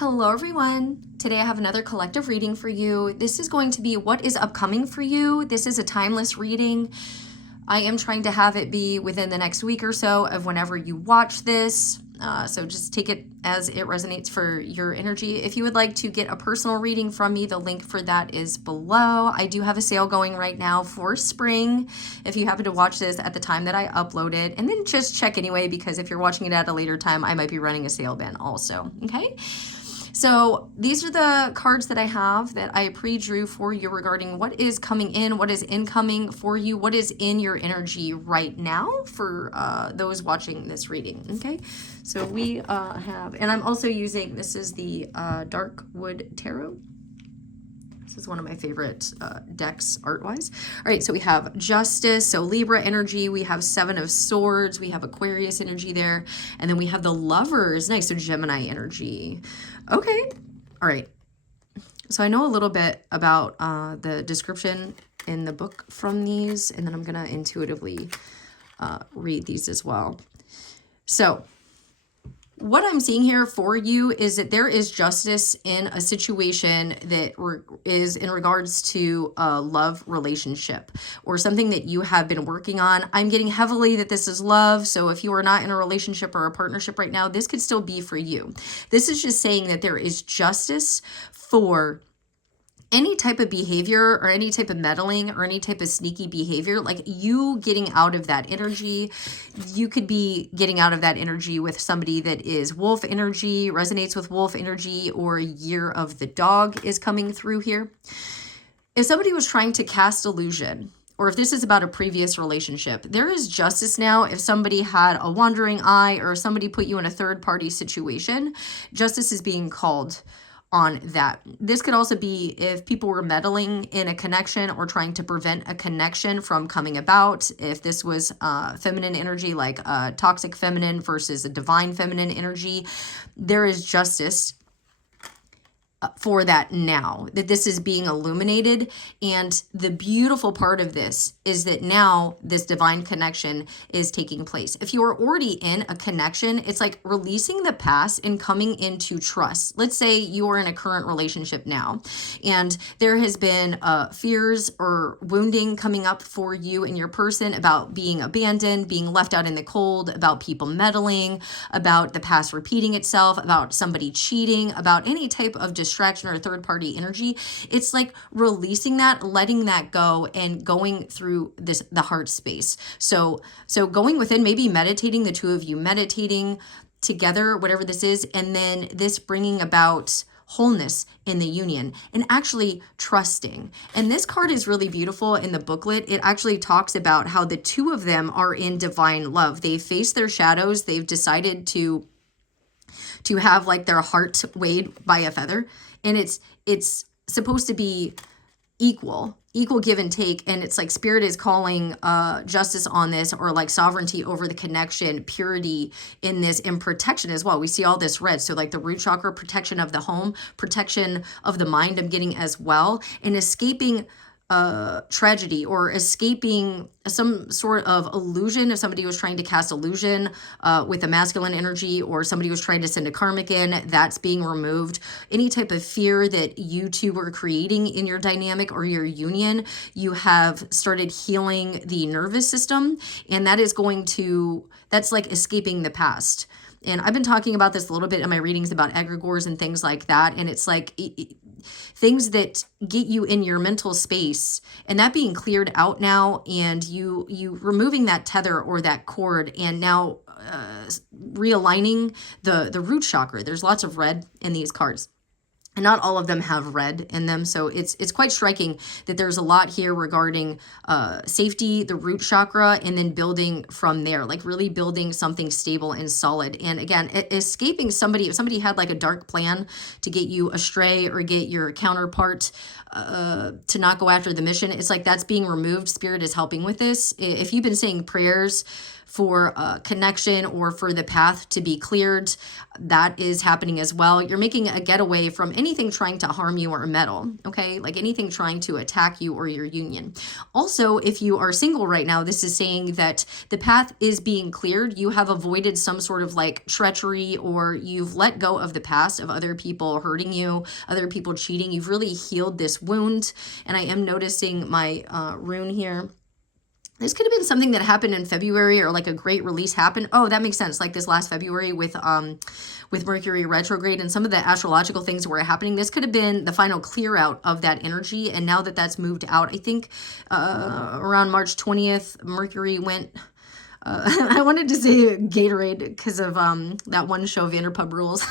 Hello everyone. Today I have another collective reading for you. This is going to be what is upcoming for you. This is a timeless reading. I am trying to have it be within the next week or so of whenever you watch this. So just take it as it resonates for your energy. If you would like to get a personal reading from me, the link for that is below. I do have a sale going right now for spring. If you happen to watch this at the time that I upload it, and then just check anyway, because if you're watching it at a later time, I might be running a sale then also, okay? So these are the cards that I have that I pre-drew for you regarding what is coming in, what is incoming for you, what is in your energy right now for those watching this reading, okay? So we have, and I'm also using, this is the Dark Wood Tarot. This is one of my favorite decks art-wise. All right, so we have Justice, so Libra energy. We have Seven of Swords. We have Aquarius energy there. And then we have the Lovers. Nice, so Gemini energy. Okay, all right. So I know a little bit about the description in the book from these, and then I'm going to intuitively read these as well. So what I'm seeing here for you is that there is justice in a situation that is in regards to a love relationship or something that you have been working on. I'm getting heavily that this is love. So if you are not in a relationship or a partnership right now, this could still be for you. This is just saying that there is justice for any type of behavior or any type of meddling or any type of sneaky behavior, like you getting out of that energy. You could be getting out of that energy with somebody that is wolf energy, resonates with wolf energy, or Year of the Dog is coming through here. If somebody was trying to cast illusion, or if this is about a previous relationship, there is justice now. If somebody had a wandering eye or somebody put you in a third party situation, justice is being called on that. This could also be if people were meddling in a connection or trying to prevent a connection from coming about. If this was feminine energy, like toxic feminine versus a divine feminine energy, there is justice for that now, that this is being illuminated. And the beautiful part of this is that now this divine connection is taking place. If you are already in a connection, it's like releasing the past and coming into trust. Let's say you are in a current relationship now, and there has been fears or wounding coming up for you and your person about being abandoned, being left out in the cold, about people meddling, about the past repeating itself, about somebody cheating, about any type of distraction or third party energy. It's like releasing that, letting that go, and going through the heart space. So going within, maybe meditating, the two of you meditating together, whatever this is, and then this bringing about wholeness in the union and actually trusting. And this card is really beautiful in the booklet. It actually talks about how the two of them are in divine love. They face their shadows. They've decided to have like their heart weighed by a feather, and it's supposed to be equal give and take. And it's like spirit is calling justice on this, or like sovereignty over the connection, purity in this, and protection as well. We see all this red, so like the root chakra, protection of the home, protection of the mind I'm getting as well, and escaping tragedy or escaping some sort of illusion. If somebody was trying to cast illusion with a masculine energy, or somebody was trying to send a karmic in, that's being removed. Any type of fear that you two were creating in your dynamic or your union, you have started healing the nervous system, and that is that's like escaping the past. And I've been talking about this a little bit in my readings about egregores and things like that. And it's like things that get you in your mental space, and that being cleared out now, and you removing that tether or that cord, and now realigning the root chakra. There's lots of red in these cards, and not all of them have red in them. So it's quite striking that there's a lot here regarding safety, the root chakra, and then building from there, like really building something stable and solid. And again, escaping somebody, if somebody had like a dark plan to get you astray or get your counterpart to not go after the mission, it's like that's being removed. Spirit is helping with this. If you've been saying prayers for connection or for the path to be cleared. That is happening as well. You're making a getaway from anything trying to harm you or meddle, okay? Like anything trying to attack you or your union. Also, if you are single right now, this is saying that the path is being cleared. You have avoided some sort of like treachery, or you've let go of the past of other people hurting you, other people cheating. You've really healed this wound. And I am noticing my rune here. This could have been something that happened in February, or like a great release happened. Oh, that makes sense. Like this last February with Mercury retrograde and some of the astrological things were happening. This could have been the final clear out of that energy. And now that that's moved out, I think around March 20th, Mercury went... I wanted to say Gatorade because of that one show, Vanderpump Rules.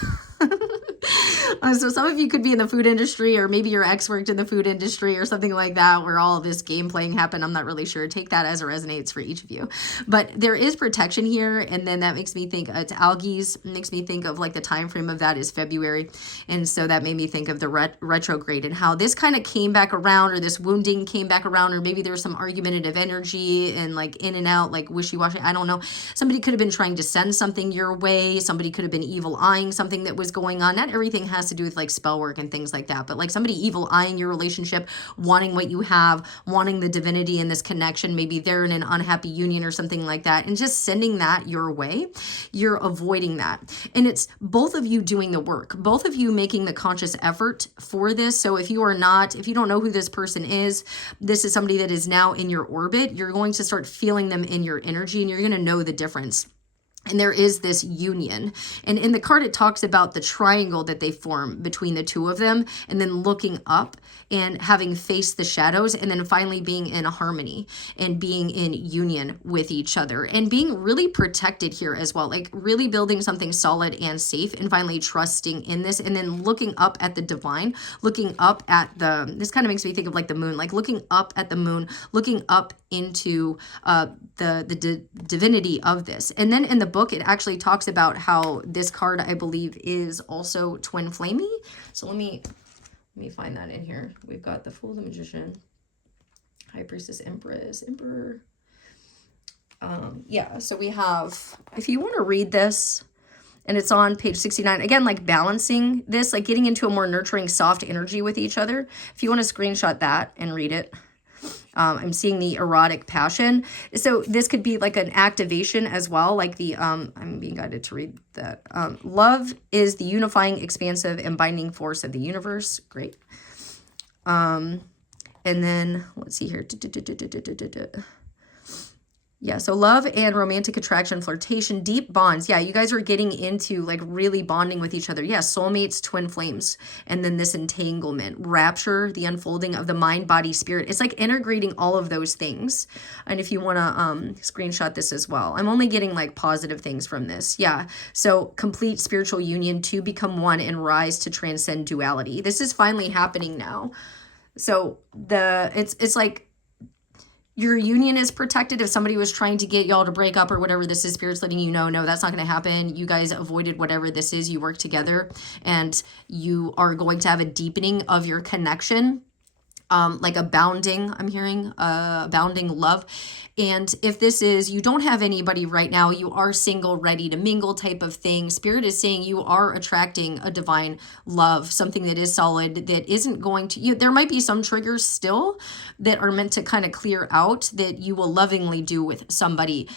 So some of you could be in the food industry, or maybe your ex worked in the food industry or something like that, where all of this game playing happened. I'm not really sure. Take that as it resonates for each of you. But there is protection here, and then that makes me think it's algae. Makes me think of like the time frame of that is February, and so that made me think of the retrograde and how this kind of came back around, or this wounding came back around, or maybe there was some argumentative energy and like in and out, like wishy-washy. I don't know. Somebody could have been trying to send something your way. Somebody could have been evil eyeing something that was going on. Not everything has to do with like spell work and things like that, but like somebody evil eyeing your relationship, wanting what you have, wanting the divinity in this connection. Maybe they're in an unhappy union or something like that, and just sending that your way. You're avoiding that. And it's both of you doing the work, both of you making the conscious effort for this. So if you don't know who this person is, this is somebody that is now in your orbit. You're going to start feeling them in your energy, and you're going to know the difference. And there is this union. And in the card, it talks about the triangle that they form between the two of them, and then looking up and having faced the shadows, and then finally being in harmony and being in union with each other, and being really protected here as well, like really building something solid and safe, and finally trusting in this, and then looking up at the divine, looking up at this kind of makes me think of like the moon, like looking up at the moon, looking up into the divinity of this. And then in the book, it actually talks about how this card, I believe, is also twin flamey. So let me find that in here. We've got the Fool, the Magician, High Priestess, Empress, Emperor. Yeah, so we have, if you want to read this, and it's on page 69, again, like balancing this, like getting into a more nurturing, soft energy with each other. If you want to screenshot that and read it. I'm seeing the erotic passion. So this could be like an activation as well, like the, I'm being guided to read that. Love is the unifying, expansive, and binding force of the universe. Great. And then, let's see here. Yeah, so love and romantic attraction, flirtation, deep bonds. Yeah, you guys are getting into like really bonding with each other. Yeah, soulmates, twin flames, and then this entanglement, rapture, the unfolding of the mind, body, spirit. It's like integrating all of those things. And if you want to screenshot this as well, I'm only getting like positive things from this. Yeah, so complete spiritual union to become one and rise to transcend duality. This is finally happening now. So it's like, your union is protected. If somebody was trying to get y'all to break up or whatever, this is Spirit's letting you know, no, that's not going to happen. You guys avoided whatever this is. You work together, and you are going to have a deepening of your connection. Like abounding, I'm hearing abounding love. And if this is, you don't have anybody right now, you are single, ready to mingle type of thing, Spirit is saying you are attracting a divine love, something that is solid, that isn't going to, there might be some triggers still that are meant to kind of clear out that you will lovingly do with somebody.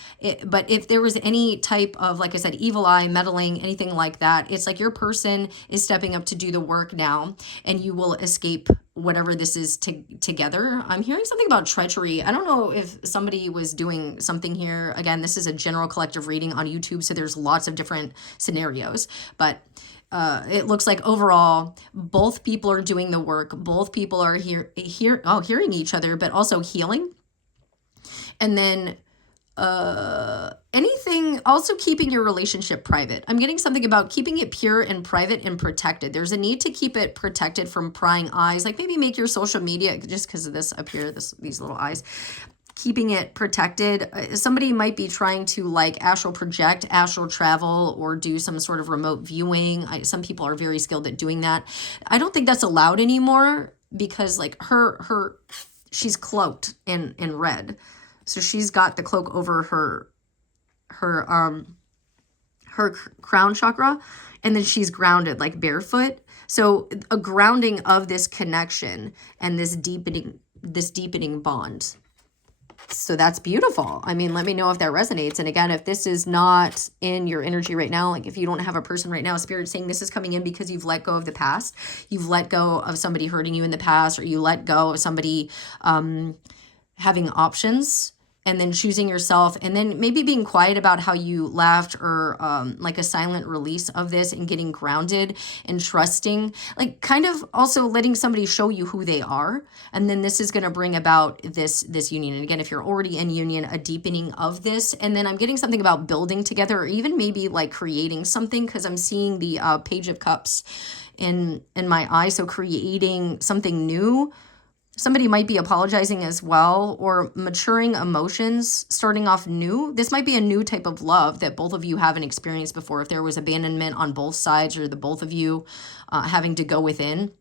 But if there was any type of, like I said, evil eye, meddling, anything like that, it's like your person is stepping up to do the work now, and you will escape whatever this is together. I'm hearing something about treachery. I don't know if somebody was doing something here. Again, this is a general collective reading on YouTube, so there's lots of different scenarios. But it looks like overall, both people are doing the work. Both people are hearing each other, but also healing. And then anything, also keeping your relationship private. I'm getting something about keeping it pure and private and protected. There's a need to keep it protected from prying eyes, like maybe make your social media, just because of this up here, these little eyes, keeping it protected. Somebody might be trying to like astral project, astral travel, or do some sort of remote viewing. Some people are very skilled at doing that. I don't think that's allowed anymore, because like she's cloaked in red. So she's got the cloak over her crown chakra, and then she's grounded like barefoot. So a grounding of this connection and this deepening bond. So that's beautiful. I mean, let me know if that resonates. And again, if this is not in your energy right now, like if you don't have a person right now, Spirit saying this is coming in because you've let go of the past. You've let go of somebody hurting you in the past, or you let go of somebody having options, and then choosing yourself, and then maybe being quiet about how you left, or like a silent release of this, and getting grounded and trusting, like kind of also letting somebody show you who they are. And then this is going to bring about this union. And again, if you're already in union, a deepening of this. And then I'm getting something about building together, or even maybe like creating something, because I'm seeing the Page of Cups in my eye. So creating something new. Somebody might be apologizing as well, or maturing emotions, starting off new. This might be a new type of love that both of you haven't experienced before. If there was abandonment on both sides, or the both of you having to go within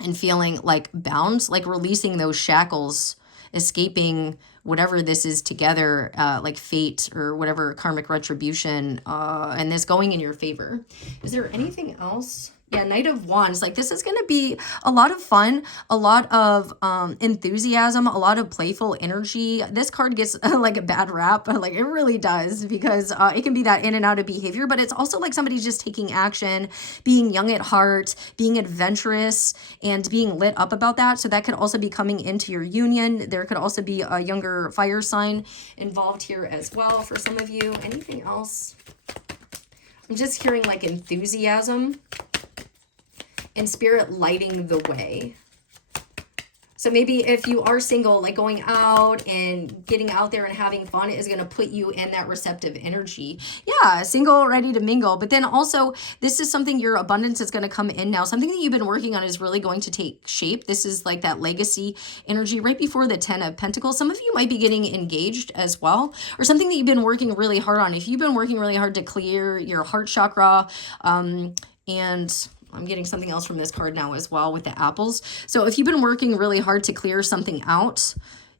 and feeling like bound, like releasing those shackles, escaping whatever this is together, like fate or whatever karmic retribution, and this going in your favor. Is there anything else? Yeah, Knight of Wands. Like this is going to be a lot of fun, a lot of enthusiasm, a lot of playful energy. This card gets like a bad rap, like it really does, because it can be that in and out of behavior, but it's also like somebody's just taking action, being young at heart, being adventurous, and being lit up about that. So that could also be coming into your union. There could also be a younger fire sign involved here as well for some of you. Anything else? I'm just hearing like enthusiasm. And Spirit lighting the way. So maybe if you are single, like going out and getting out there and having fun is going to put you in that receptive energy. Yeah, single, ready to mingle. But then also, this is something, your abundance is going to come in now. Something that you've been working on is really going to take shape. This is like that legacy energy right before the 10 of Pentacles. Some of you might be getting engaged as well, or something that you've been working really hard on. If you've been working really hard to clear your heart chakra, and I'm getting something else from this card now as well with the apples. So if you've been working really hard to clear something out,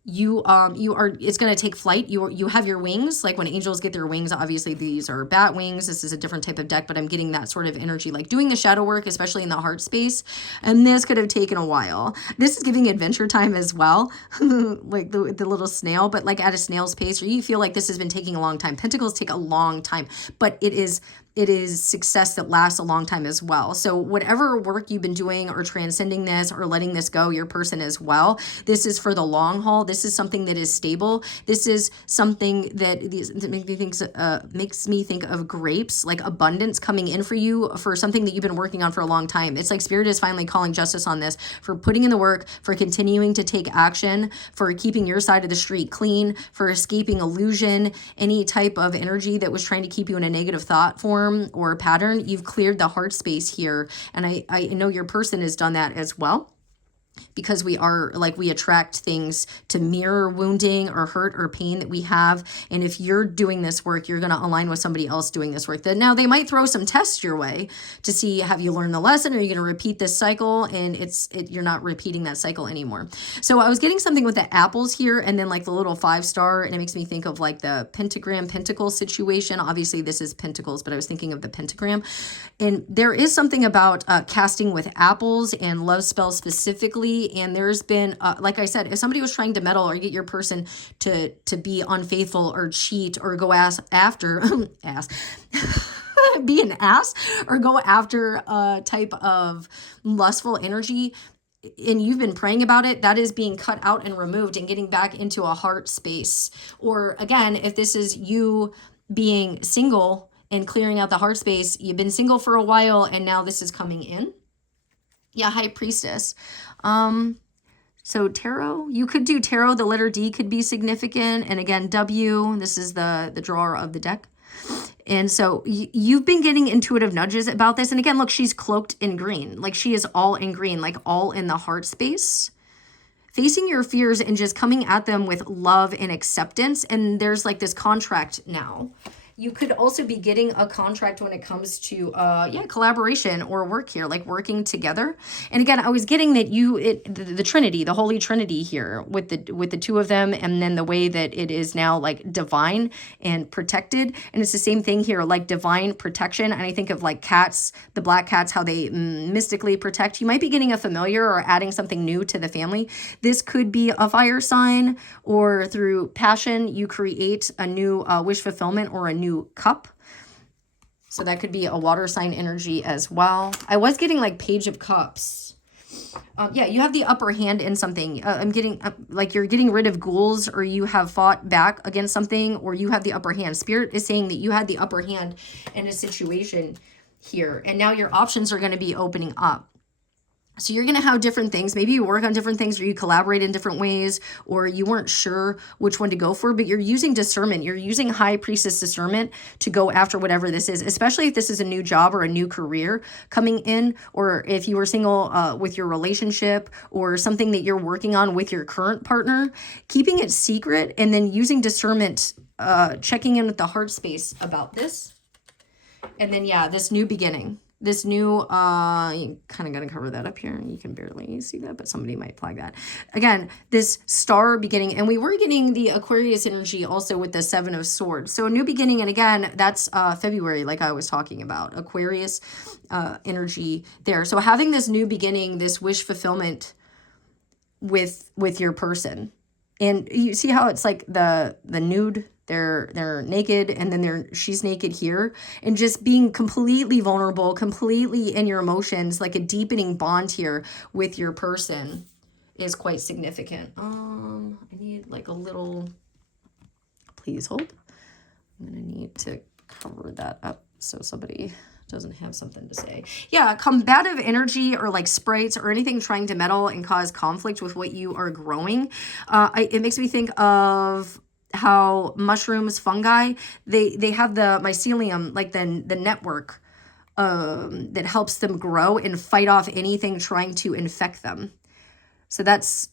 it's going to take flight. You have your wings, like when angels get their wings. Obviously these are bat wings. This is a different type of deck, but I'm getting that sort of energy, like doing the shadow work, especially in the heart space. And this could have taken a while. This is giving adventure time as well, like the little snail, but like at a snail's pace, or you feel like this has been taking a long time. Pentacles take a long time, but it is success that lasts a long time as well. So whatever work you've been doing, or transcending this, or letting this go, your person as well, this is for the long haul. This is something that is stable. This is something that makes me think of grapes, like abundance coming in for you, for something that you've been working on for a long time. It's like Spirit is finally calling justice on this, for putting in the work, for continuing to take action, for keeping your side of the street clean, for escaping illusion, any type of energy that was trying to keep you in a negative thought form or pattern. You've cleared the heart space here, and I know your person has done that as well, because we attract things to mirror wounding or hurt or pain that we have. And if you're doing this work, you're going to align with somebody else doing this work. Now they might throw some tests your way to see, have you learned the lesson? Or are you going to repeat this cycle? And you're not repeating that cycle anymore. So I was getting something with the apples here, and then like the little 5-star, and it makes me think of like the pentacle situation. Obviously this is pentacles, but I was thinking of the pentagram. And there is something about casting with apples and love spells specifically. And there's been, like I said, if somebody was trying to meddle or get your person to be unfaithful or cheat or go be an ass, or go after a type of lustful energy, and you've been praying about it, that is being cut out and removed and getting back into a heart space. Or again, if this is you being single and clearing out the heart space, you've been single for a while and now this is coming in. Yeah, High Priestess. So tarot, you could do tarot. The letter D could be significant. And again, W, this is the drawer of the deck. And so you've been getting intuitive nudges about this. And again, look, she's cloaked in green. Like she is all in green, like all in the heart space. Facing your fears and just coming at them with love and acceptance. And there's like this contract now. You could also be getting a contract when it comes to collaboration or work here, like working together. And again, I was getting that the Trinity, the Holy Trinity here with the two of them, and then the way that it is now like divine and protected. And it's the same thing here, like divine protection. And I think of like cats, the black cats, how they mystically protect. You might be getting a familiar or adding something new to the family. This could be a fire sign, or through passion, you create a new wish fulfillment or a new cup. So that could be a water sign energy as well. I was getting like Page of Cups. Yeah, you have the upper hand in something. I'm getting like you're getting rid of ghouls, or you have fought back against something, or you have the upper hand. Spirit is saying that you had the upper hand in a situation here, and now your options are going to be opening up. So you're going to have different things. Maybe you work on different things, or you collaborate in different ways, or you weren't sure which one to go for, but you're using discernment. You're using High Priestess discernment to go after whatever this is, especially if this is a new job or a new career coming in, or if you were single with your relationship, or something that you're working on with your current partner, keeping it secret and then using discernment, checking in with the heart space about this. And then, yeah, this new beginning. This new, you kind of got to cover that up here. You can barely see that, but somebody might flag that. Again, this star beginning, and we were getting the Aquarius energy also with the Seven of Swords. So a new beginning, and again, that's February, like I was talking about, Aquarius energy there. So having this new beginning, this wish fulfillment with your person. And you see how it's like the nude, they're naked, and then she's naked here, and just being completely vulnerable, completely in your emotions, like a deepening bond here with your person is quite significant. I need like a little, please hold. I'm gonna need to cover that up so somebody doesn't have something to say. Yeah, combative energy, or like sprites or anything trying to meddle and cause conflict with what you are growing. It makes me think of how mushrooms, fungi, they have the mycelium, like the network that helps them grow and fight off anything trying to infect them. So that's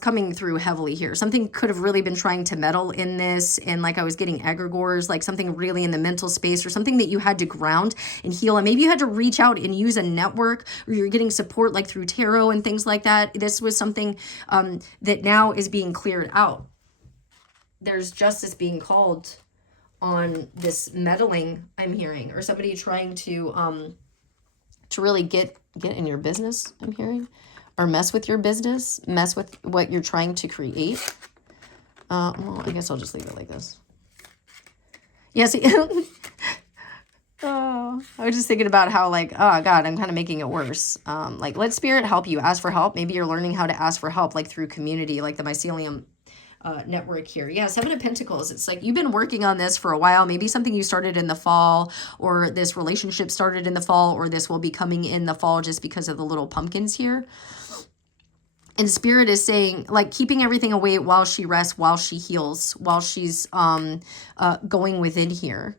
coming through heavily here. Something could have really been trying to meddle in this, and like I was getting egregores, like something really in the mental space, or something that you had to ground and heal, and maybe you had to reach out and use a network, or you're getting support like through tarot and things like that. This was something that now is being cleared out. There's justice being called on this meddling I'm hearing, or somebody trying to really get in your business, I'm hearing, or mess with your business, mess with what you're trying to create. Well, I guess I'll just leave it like this. Yeah, see, oh, I was just thinking about how, like, oh God, I'm kind of making it worse. Like, let spirit help you. Ask for help. Maybe you're learning how to ask for help, like through community, like the mycelium network here. Yeah, Seven of Pentacles. It's like you've been working on this for a while. Maybe something you started in the fall, or this relationship started in the fall, or this will be coming in the fall just because of the little pumpkins here. And Spirit is saying, like, keeping everything away while she rests, while she heals, while she's going within here.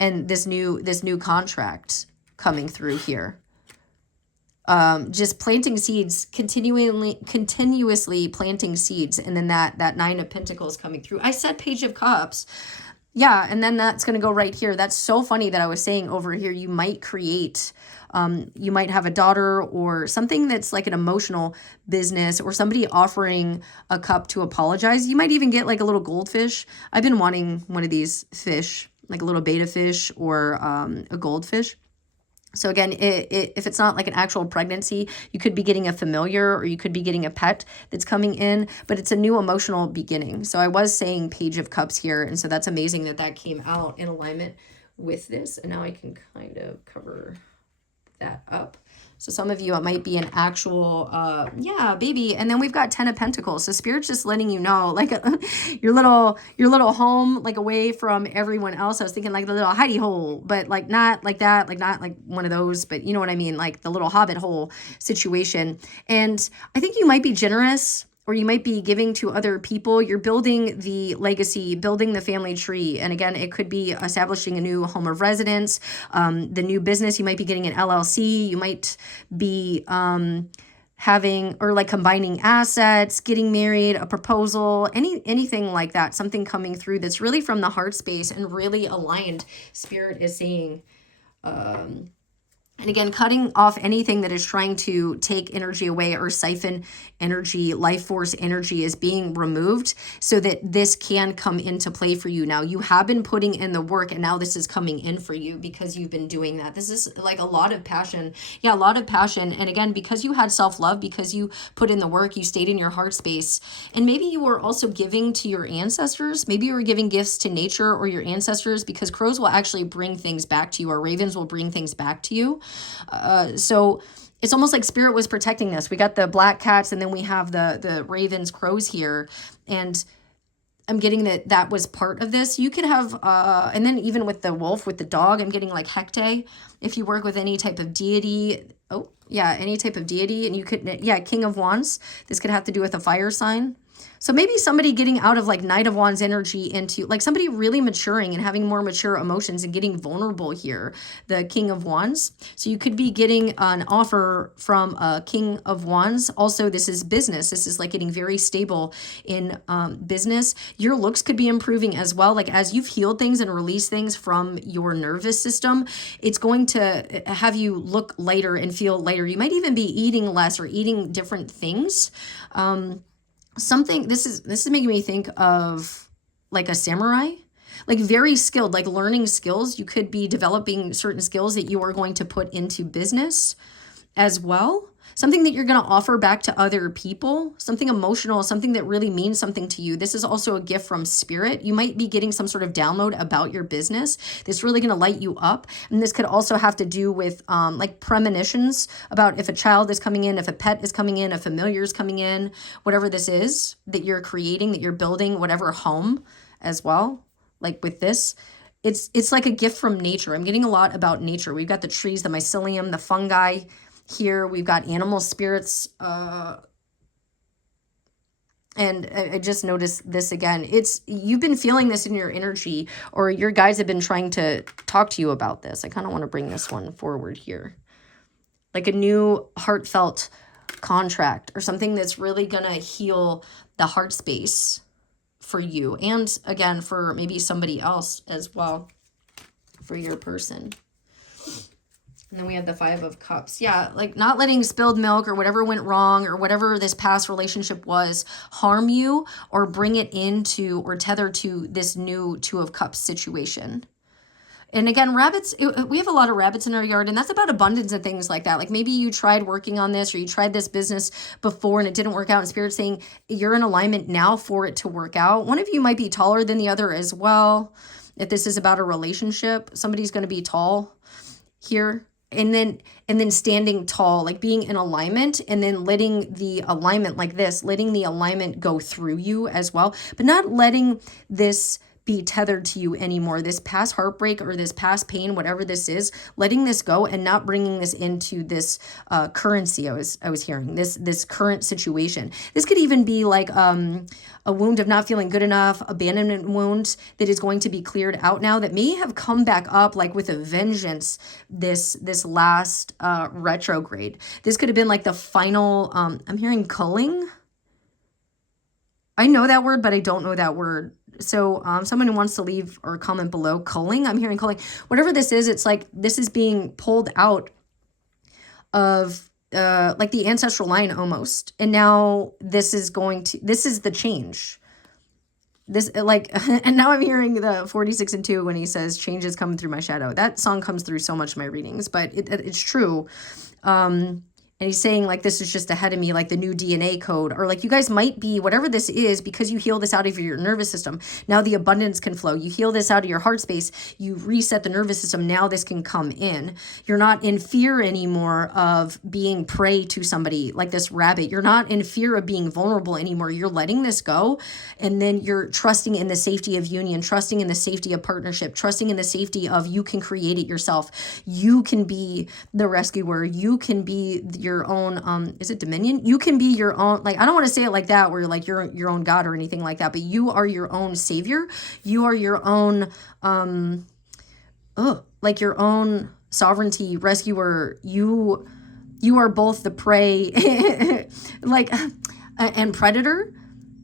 And this new contract coming through here. Just planting seeds, continuously planting seeds, and then that Nine of Pentacles coming through. I said Page of Cups. Yeah, and then that's going to go right here. That's so funny that I was saying over here, you might create, you might have a daughter or something that's like an emotional business, or somebody offering a cup to apologize. You might even get like a little goldfish. I've been wanting one of these fish, like a little betta fish or a goldfish. So again, if it's not like an actual pregnancy, you could be getting a familiar, or you could be getting a pet that's coming in, but it's a new emotional beginning. So I was saying Page of Cups here, and so that's amazing that came out in alignment with this. And now I can kind of cover that up. So some of you, it might be an actual, yeah, baby. And then we've got 10 of Pentacles. So Spirit's just letting you know, like your little home, like away from everyone else. I was thinking like the little hidey hole, but like not like that, like not like one of those, but you know what I mean? Like the little hobbit hole situation. And I think you might be generous, or you might be giving to other people. You're building the legacy, building the family tree. And again, it could be establishing a new home of residence, the new business. You might be getting an LLC. You might be having, or like combining assets, getting married, a proposal, anything like that, something coming through that's really from the heart space and really aligned. Spirit is saying, and again, cutting off anything that is trying to take energy away or siphon energy, life force energy is being removed so that this can come into play for you. Now, you have been putting in the work and now this is coming in for you because you've been doing that. This is like a lot of passion. Yeah, a lot of passion. And again, because you had self-love, because you put in the work, you stayed in your heart space. And maybe you were also giving to your ancestors. Maybe you were giving gifts to nature or your ancestors, because crows will actually bring things back to you, or ravens will bring things back to you. So it's almost like spirit was protecting this. We got the black cats and then we have the ravens, crows here. And I'm getting that was part of this. You could have, and then even with the wolf, with the dog, I'm getting like Hecate. If you work with any type of deity, any type of deity, and you could, King of Wands. This could have to do with a fire sign. So maybe somebody getting out of like Knight of Wands energy into like somebody really maturing and having more mature emotions and getting vulnerable here, the King of Wands. So you could be getting an offer from a King of Wands. Also, this is business. This is like getting very stable in business. Your looks could be improving as well. Like as you've healed things and released things from your nervous system, it's going to have you look lighter and feel lighter. You might even be eating less or eating different things. Something, this is making me think of like a samurai, like very skilled, like learning skills. You could be developing certain skills that you are going to put into business as well. Something that you're going to offer back to other people, something emotional, something that really means something to you. This is also a gift from spirit. You might be getting some sort of download about your business that's really going to light you up. And this could also have to do with like premonitions about if a child is coming in, if a pet is coming in, a familiar is coming in, whatever this is that you're creating, that you're building, whatever home as well. Like with this, it's like a gift from nature. I'm getting a lot about nature. We've got the trees, the mycelium, the fungi. Here we've got animal spirits, and I just noticed this again. You've been feeling this in your energy, or your guides have been trying to talk to you about this. I kind of want to bring this one forward here. Like a new heartfelt contract or something that's really going to heal the heart space for you. And again, for maybe somebody else as well, for your person. And then we have the 5 of Cups. Yeah, like not letting spilled milk or whatever went wrong or whatever this past relationship was harm you or bring it into or tether to this new 2 of Cups situation. And again, rabbits, we have a lot of rabbits in our yard, and that's about abundance and things like that. Like maybe you tried working on this or you tried this business before and it didn't work out, and Spirit's saying you're in alignment now for it to work out. One of you might be taller than the other as well. If this is about a relationship, somebody's going to be tall here. And then standing tall, like being in alignment, and then letting the alignment like this, letting the alignment go through you as well, but not letting this be tethered to you anymore. This past heartbreak or this past pain, whatever this is, letting this go and not bringing this into this currency. I was hearing this current situation. This could even be like a wound of not feeling good enough, abandonment wound that is going to be cleared out now that may have come back up like with a vengeance this last retrograde. This could have been like the final, I'm hearing culling. I know that word, but I don't know that word. So someone who wants to leave or comment below, culling, I'm hearing culling. Whatever this is, it's like this is being pulled out of like the ancestral line almost. And now this is the change. This like, and now I'm hearing the 46 and 2 when he says change is coming through my shadow. That song comes through so much in my readings, but it's true. And he's saying like, this is just ahead of me, like the new DNA code, or like you guys might be, whatever this is, because you heal this out of your nervous system. Now the abundance can flow. You heal this out of your heart space. You reset the nervous system. Now this can come in. You're not in fear anymore of being prey to somebody like this rabbit. You're not in fear of being vulnerable anymore. You're letting this go. And then you're trusting in the safety of union, trusting in the safety of partnership, trusting in the safety of you can create it yourself. You can be the rescuer. You can be your own is it dominion? You can be your own, like I don't want to say it like that where you're like you're your own God or anything like that, but you are your own savior. You are your own like your own sovereignty rescuer. You You are both the prey, like, and predator.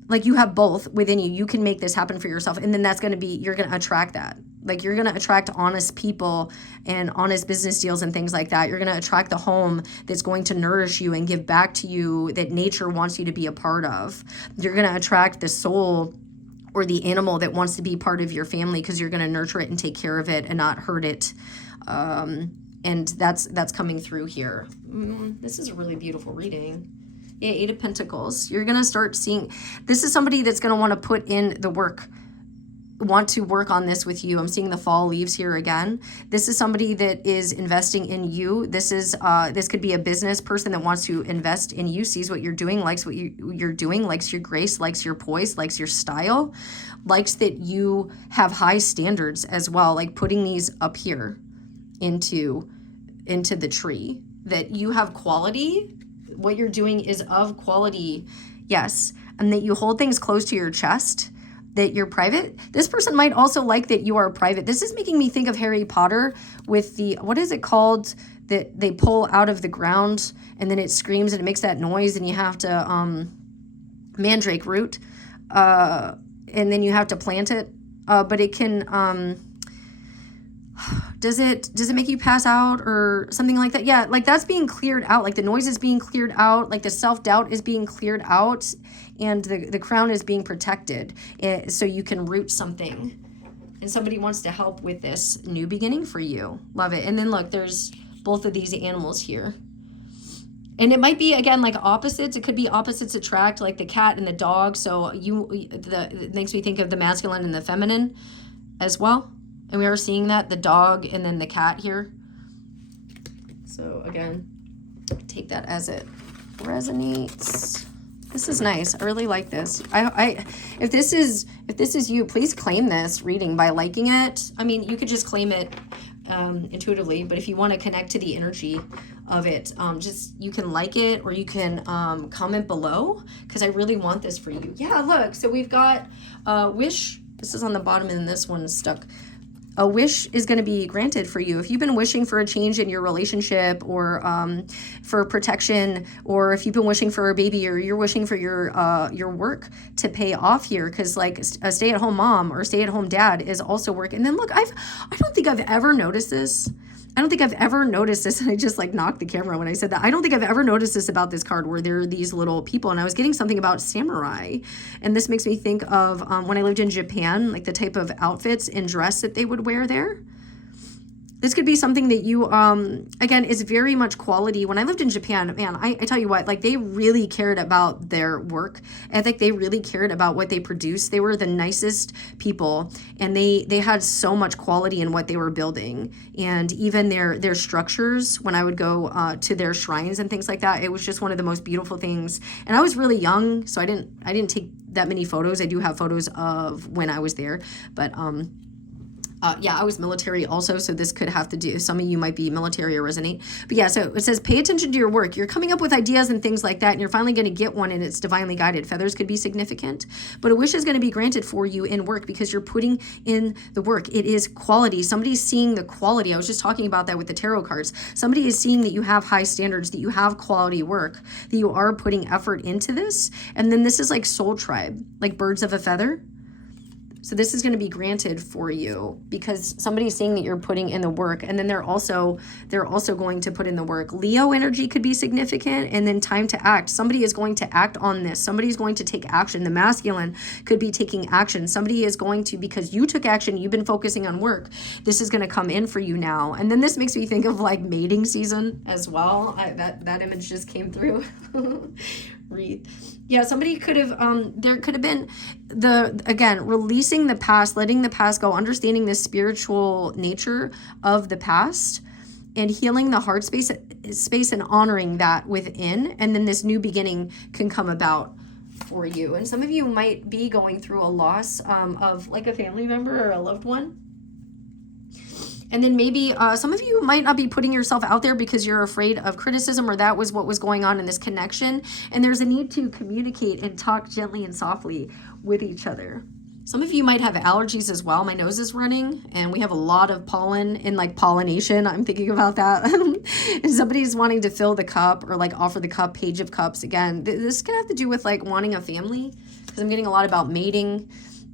Like, you have both within you. You can make this happen for yourself. And then that's going to be, you're going to attract that. Like, you're going to attract honest people and honest business deals and things like that. You're going to attract the home that's going to nourish you and give back to you, that nature wants you to be a part of. You're going to attract the soul or the animal that wants to be part of your family, because you're going to nurture it and take care of it and not hurt it. And that's coming through here. This is a really beautiful reading. Yeah, 8 of Pentacles. You're going to start seeing, this is somebody that's going to want to put in the work, want to work on this with you. I'm seeing the fall leaves here again. This is somebody that is investing in you. This is this could be a business person that wants to invest in you, sees what you're doing, likes what you're doing, likes your grace, likes your poise, likes your style, likes that you have high standards as well, like putting these up here into the tree, that you have quality. What you're doing is of quality, yes, and that you hold things close to your chest, that you're private. This person might also like that you are private. This is making me think of Harry Potter with the, what is it called, that they pull out of the ground and then it screams and it makes that noise, and you have to, mandrake root, and then you have to plant it, but it can, does it make you pass out or something like that? Yeah, like that's being cleared out. Like the noise is being cleared out. Like the self-doubt is being cleared out, and the crown is being protected, so you can root something. And somebody wants to help with this new beginning for you. Love it. And then look, there's both of these animals here. And it might be, again, like opposites. It could be opposites attract, like the cat and the dog. So it makes me think of the masculine and the feminine as well. And we are seeing that, the dog and then the cat here. So again, take that as it resonates. This is nice. I really like this. If this is you, please claim this reading by liking it. I mean, you could just claim it intuitively, but if you want to connect to the energy of it, you can like it, or you can comment below, because I really want this for you. Yeah, look, so we've got wish. This is on the bottom and this one is stuck. A wish is going to be granted for you. If you've been wishing for a change in your relationship, or for protection, or if you've been wishing for a baby, or you're wishing for your work to pay off here, because like a stay-at-home mom or stay-at-home dad is also work. And then look, I don't think I've ever noticed this. I don't think I've ever noticed this. I just like knocked the camera when I said that. I don't think I've ever noticed this about this card, where there are these little people, and I was getting something about samurai. And this makes me think of when I lived in Japan, like the type of outfits and dress that they would wear there. This could be something that you, again, is very much quality. When I lived in Japan, man, I tell you what, like they really cared about their work ethic. They really cared about what they produced. They were the nicest people, and they had so much quality in what they were building. And even their structures, when I would go to their shrines and things like that, it was just one of the most beautiful things. And I was really young, so I didn't take that many photos. I do have photos of when I was there, but yeah, I was military also, so this could have to do, some of you might be military or resonate. But yeah, so it says, pay attention to your work. You're coming up with ideas and things like that, and you're finally going to get one, and it's divinely guided. Feathers could be significant, but a wish is going to be granted for you in work, because you're putting in the work. It is quality. Somebody's seeing the quality. I was just talking about that with the tarot cards. Somebody is seeing that you have high standards, that you have quality work, that you are putting effort into this. And then this is like soul tribe, like birds of a feather. So this is going to be granted for you, because somebody's seeing that you're putting in the work, and then they're also going to put in the work. Leo energy could be significant, and then time to act. Somebody is going to act on this. Somebody's going to take action. The masculine could be taking action. Somebody is going to, because you took action, you've been focusing on work, this is going to come in for you now. And then this makes me think of like mating season as well. That image just came through. Wreath. Yeah, somebody could have, there could have been again, releasing the past, letting the past go, understanding the spiritual nature of the past, and healing the heart space and honoring that within. And then this new beginning can come about for you. And some of you might be going through a loss of like a family member or a loved one. And then maybe some of you might not be putting yourself out there because you're afraid of criticism, or that was what was going on in this connection. And there's a need to communicate and talk gently and softly with each other. Some of you might have allergies as well. My nose is running and we have a lot of pollen in like pollination. I'm thinking about that. And somebody's wanting to fill the cup or like offer the cup, Page of Cups. Again, this can have to do with like wanting a family, because I'm getting a lot about mating,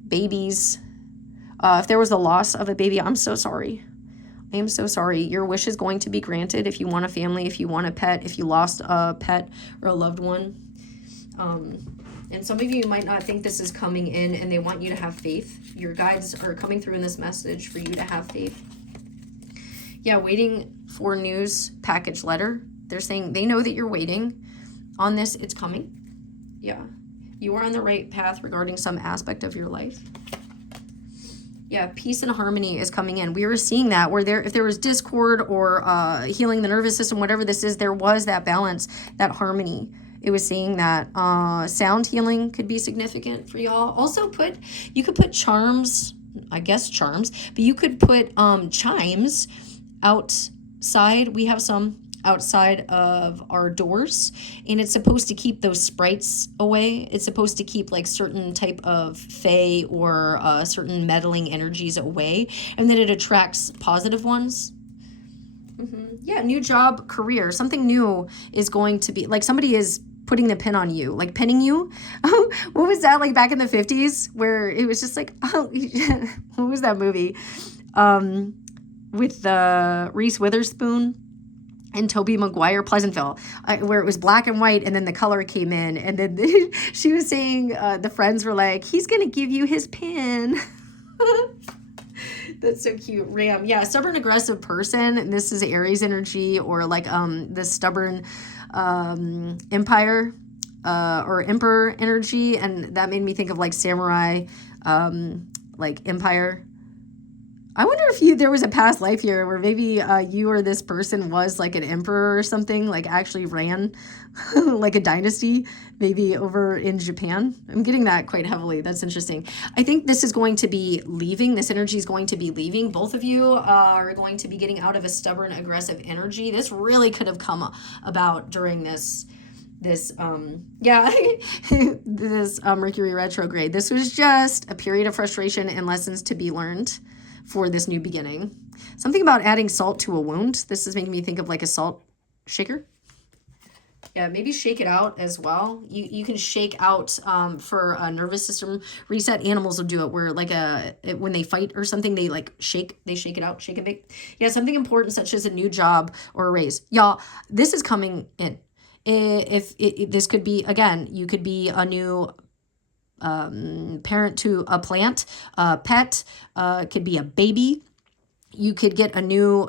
babies. If there was a loss of a baby, I'm so sorry. I am so sorry. Your wish is going to be granted if you want a family, if you want a pet, if you lost a pet or a loved one. And some of you might not think this is coming in, and they want you to have faith. Your guides are coming through in this message for you to have faith. Yeah, waiting for news, package letter. They're saying they know that you're waiting on this. It's coming. Yeah, you are on the right path regarding some aspect of your life. Yeah, peace and harmony is coming in. We were seeing that where if there was discord or healing the nervous system, whatever this is, there was that balance, that harmony. It was saying that sound healing could be significant for y'all. Also you could put charms, I guess charms, but you could put chimes outside. We have some outside of our doors, and it's supposed to keep those sprites away. It's supposed to keep like certain type of fae or certain meddling energies away, and then it attracts positive ones. Yeah, new job, career, something new is going to be like somebody is putting the pin on you, like pinning you. What was that, like back in the 50s where it was just like, oh, what was that movie with Reese Witherspoon and Tobey Maguire, Pleasantville, where it was black and white and then the color came in, and then she was saying the friends were like, he's gonna give you his pin. That's so cute. Ram. Yeah, stubborn, aggressive person. This is Aries energy, or like the stubborn empire or emperor energy. And that made me think of like samurai, like empire. I wonder if there was a past life here where maybe you or this person was like an emperor or something, like actually ran like a dynasty, maybe over in Japan. I'm getting that quite heavily. That's interesting. I think this is going to be leaving. This energy is going to be leaving. Both of you are going to be getting out of a stubborn, aggressive energy. This really could have come about during this Mercury retrograde. This was just a period of frustration and lessons to be learned for this new beginning. Something about adding salt to a wound. This is making me think of like a salt shaker. Yeah, maybe shake it out as well. You can shake out for a nervous system reset. Animals will do it where like when they fight or something, they shake it out, shake and bake. Yeah, something important such as a new job or a raise. Y'all, this is coming in. This could be, again, you could be a new parent to a plant, a pet, could be a baby. You could get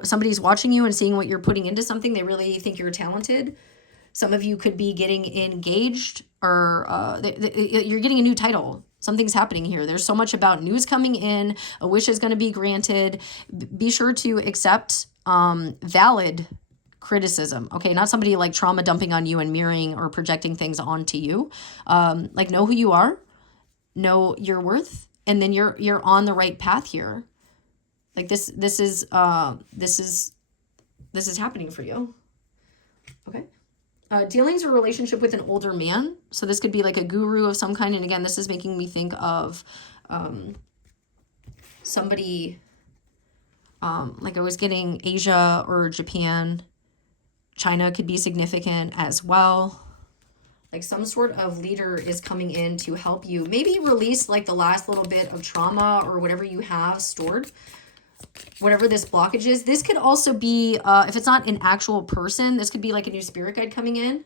somebody's watching you and seeing what you're putting into something. They really think you're talented. Some of you could be getting engaged, or you're getting a new title. Something's happening here. There's so much about news coming in. A wish is going to be granted. Be sure to accept valid criticism. Okay, not somebody like trauma dumping on you and mirroring or projecting things onto you. Like, know who you are, know your worth, and then you're on the right path here. Like this is happening for you. Okay. Dealings or relationship with an older man. So this could be like a guru of some kind. And again, this is making me think of somebody like I was getting Asia or Japan. China could be significant as well. Like some sort of leader is coming in to help you. Maybe release like the last little bit of trauma or whatever you have stored. Whatever this blockage is. This could also be, if it's not an actual person, this could be like a new spirit guide coming in.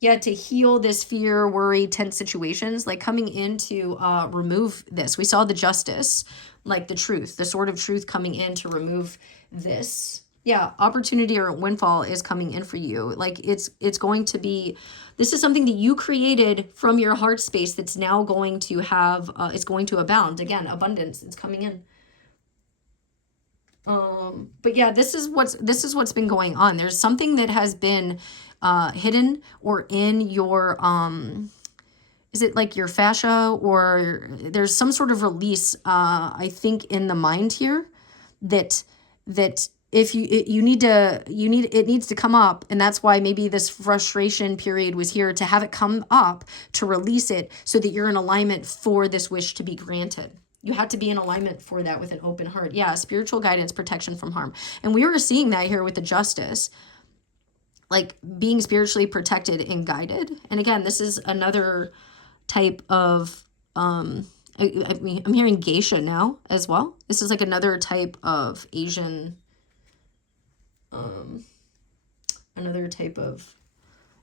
Yeah, to heal this fear, worry, tense situations, like coming in to remove this. We saw the justice, like the truth, the sword of truth coming in to remove this. Yeah, opportunity or windfall is coming in for you. Like it's going to be, this is something that you created from your heart space that's now going to have, it's going to abound. Again, abundance, it's coming in. But yeah, this is what's been going on. There's something that has been hidden or in your is it like your fascia, or there's some sort of release I think in the mind here that if it needs to come up, and that's why maybe this frustration period was here, to have it come up, to release it so that you're in alignment for this wish to be granted. You had to be in alignment for that with an open heart. Yeah, spiritual guidance, protection from harm. And we were seeing that here with the justice, like being spiritually protected and guided. And again, this is another type of, I mean, I'm hearing geisha now as well. This is like another type of Asian, another type of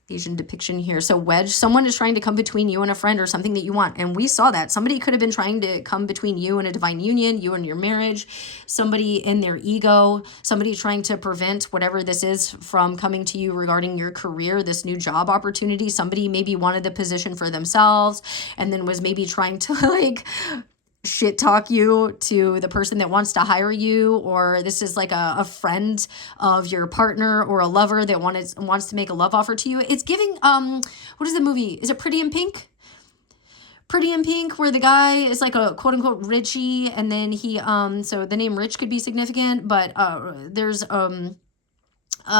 Asian depiction here. So wedge, someone is trying to come between you and a friend or something that you want. And we saw that. Somebody could have been trying to come between you and a divine union, you and your marriage, somebody in their ego, somebody trying to prevent whatever this is from coming to you regarding your career, this new job opportunity. Somebody maybe wanted the position for themselves and then was maybe trying to like shit talk you to the person that wants to hire you, or this is like a friend of your partner or a lover that wants to make a love offer to you. It's giving what is the movie? Is it Pretty in Pink? Pretty in Pink, where the guy is like a quote unquote Richie, and then he so the name Rich could be significant, but there's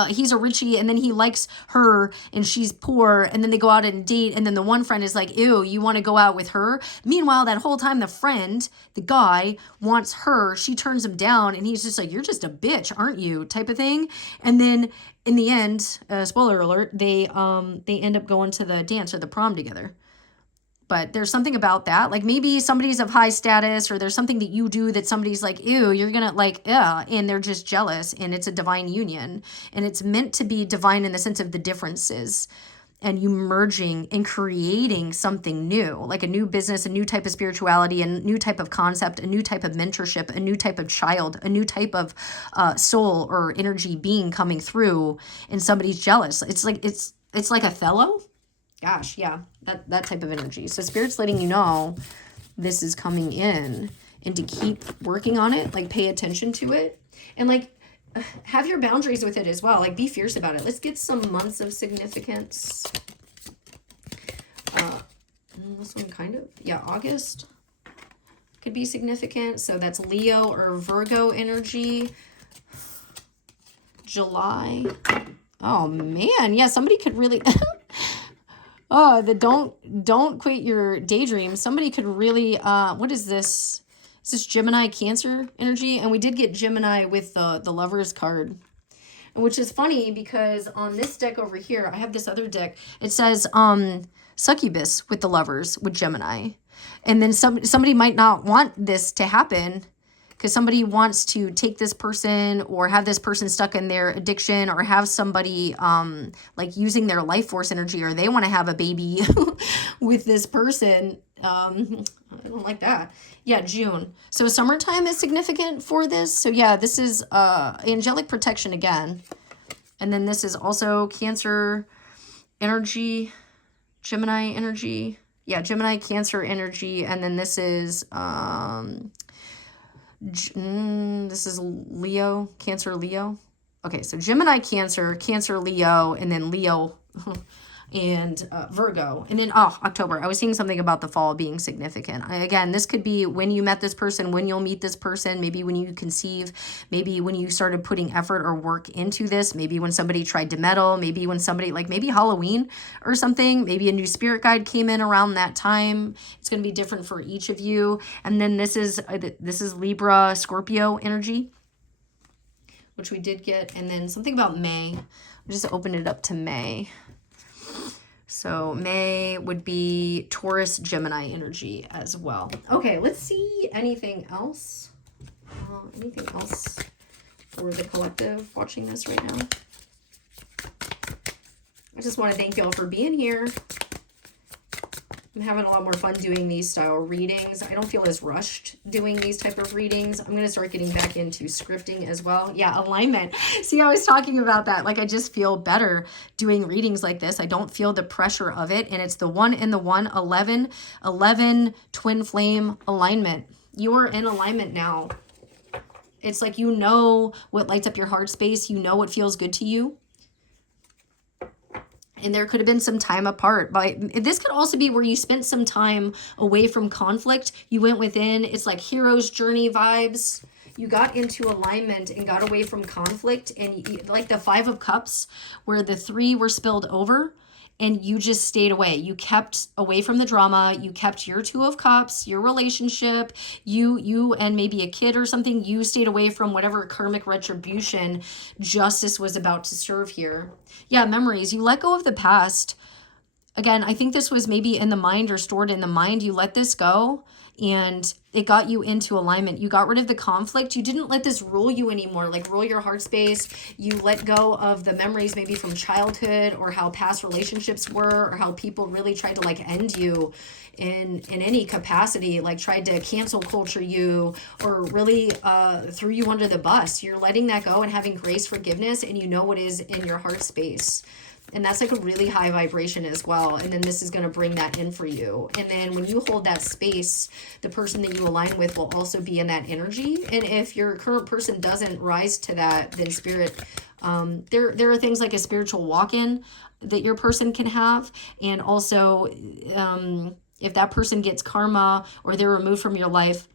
he's a Richie, and then he likes her and she's poor, and then they go out and date, and then the one friend is like, ew, you want to go out with her? Meanwhile, that whole time the friend, the guy, wants her. She turns him down, and he's just like, you're just a bitch, aren't you? Type of thing. And then in the end, spoiler alert, they end up going to the dance or the prom together. But there's something about that. Like maybe somebody's of high status, or there's something that you do that somebody's like, ew, you're going to like, yeah. And they're just jealous, and it's a divine union, and it's meant to be divine in the sense of the differences and you merging and creating something new, like a new business, a new type of spirituality, a new type of concept, a new type of mentorship, a new type of child, a new type of soul or energy being coming through, and somebody's jealous. It's like Othello. Gosh, yeah, that type of energy. So Spirit's letting you know this is coming in, and to keep working on it, like pay attention to it, and like have your boundaries with it as well. Like be fierce about it. Let's get some months of significance. This one kind of, yeah, August could be significant. So that's Leo or Virgo energy. July. Oh man, yeah, somebody could really oh, the don't quit your daydream. Somebody could really what is this? Is this Gemini Cancer energy? And we did get Gemini with the Lovers card. Which is funny because on this deck over here, I have this other deck. It says Succubus with the Lovers with Gemini. And then somebody might not want this to happen because somebody wants to take this person or have this person stuck in their addiction, or have somebody like using their life force energy, or they want to have a baby with this person. I don't like that. Yeah, June. So summertime is significant for this. So yeah, this is angelic protection again. And then this is also Cancer energy, Gemini energy. Yeah, Gemini Cancer energy. And then this is Leo, Cancer, Leo. Okay, so Gemini, Cancer, Cancer, Leo, and then Leo and Virgo. And then, October. I was seeing something about the fall being significant. Again, this could be when you met this person, when you'll meet this person, maybe when you conceive, maybe when you started putting effort or work into this, maybe when somebody tried to meddle, maybe when somebody, like maybe Halloween or something, maybe a new spirit guide came in around that time. It's going to be different for each of you. And then this is Libra, Scorpio energy, which we did get. And then something about May. I just opened it up to May. So May would be Taurus, Gemini energy as well. Okay, let's see anything else. Anything else for the collective watching this right now? I just want to thank y'all for being here. I'm having a lot more fun doing these style readings. I don't feel as rushed doing these type of readings. I'm going to start getting back into scripting as well. Yeah, alignment. See, I was talking about that. Like, I just feel better doing readings like this. I don't feel the pressure of it. And it's the 1 and the 1, 11 twin flame alignment. You are in alignment now. It's like, you know what lights up your heart space. You know what feels good to you. And there could have been some time apart, but this could also be where you spent some time away from conflict. You went within. It's like hero's journey vibes. You got into alignment and got away from conflict. And like the 5 of Cups, where the 3 were spilled over. and you just stayed away. You kept away from the drama. You kept your Two of Cups, your relationship, you and maybe a kid or something. You stayed away from whatever karmic retribution justice was about to serve here. Yeah, memories. You let go of the past. Again, I think this was maybe in the mind or stored in the mind. You let this go and it got you into alignment. You got rid of the conflict. You didn't let this rule you anymore, like rule your heart space. You let go of the memories maybe from childhood or how past relationships were or how people really tried to like end you in any capacity, like tried to cancel culture you or really threw you under the bus. You're letting that go and having grace, forgiveness, and you know what is in your heart space. And that's like a really high vibration as well. And then this is going to bring that in for you. And then when you hold that space, the person that you align with will also be in that energy. And if your current person doesn't rise to that, then spirit, there are things like a spiritual walk-in that your person can have. And also, if that person gets karma or they're removed from your life,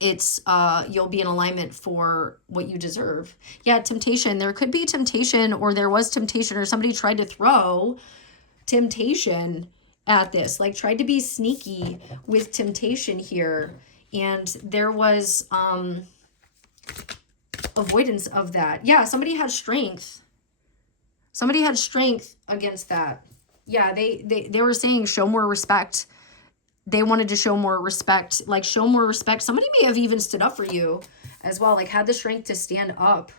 it's you'll be in alignment for what you deserve. Yeah, temptation. There could be temptation, or there was temptation, or somebody tried to throw temptation at this, like tried to be sneaky with temptation here, and there was avoidance of that. Yeah, somebody had strength. Somebody had strength against that. Yeah, they were saying show more respect. They wanted to show more respect, like show more respect. Somebody may have even stood up for you as well, like had the strength to stand up,